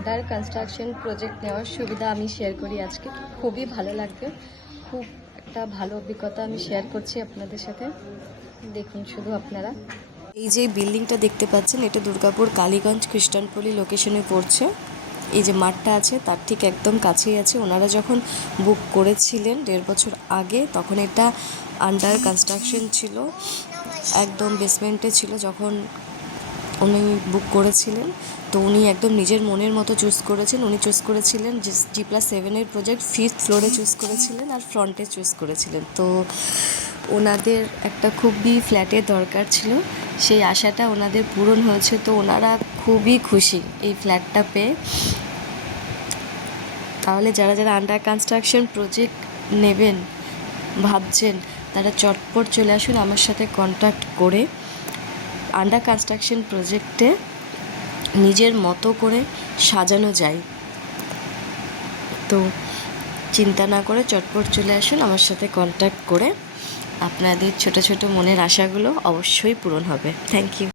Under construction project নেওয়ার সুবিধা আমি শেয়ার করি আজকে। খুবই ভালো লাগবে, খুব একটা ভালো অভিজ্ঞতা আমি শেয়ার করছি আপনাদের সাথে। দেখুন শুধু আপনারা এই যে বিল্ডিংটা দেখতে পাচ্ছেন, এটা দুর্গাপুর কালীগঞ্জ খ্রিস্টানপল্লী লোকেশনে পড়ছে। এই যে মাঠটা আছে তার ঠিক একদম কাছেই আছে। ওনারা যখন বুক করেছিলেন 1.5 বছর আগে, তখন এটা আন্ডার কনস্ট্রাকশন ছিল, একদম বেসমেন্টে ছিল যখন উনি বুক করেছিলেন। তো উনি একদম নিজের মনের মতো চুজ করেছেন। উনি চুজ করেছিলেন G+7 প্রজেক্ট, 5th ফ্লোরে চুজ করেছিলেন আর ফ্রন্টে চুজ করেছিলেন। তো ওনাদের একটা খুবই ফ্ল্যাটের দরকার ছিল, সেই আশাটা ওনাদের পূরণ হয়েছে। তো ওনারা খুবই খুশি এই ফ্ল্যাটটা পেয়ে। তাহলে যারা যারা আন্ডার কনস্ট্রাকশন প্রজেক্ট নেবেন ভাবছেন, তারা চটপট চলে আসুন আমার সাথে কন্ট্যাক্ট করে। আন্ডার কনস্ট্রাকশন প্রজেক্টে নিজের মতো করে সাজানো যায়। তো চিন্তা না করে চটপট চলে আসুন আমার সাথে কন্ট্যাক্ট করে। আপনাদের ছোট ছোট মনের আশাগুলো অবশ্যই পূরণ হবে। Thank you.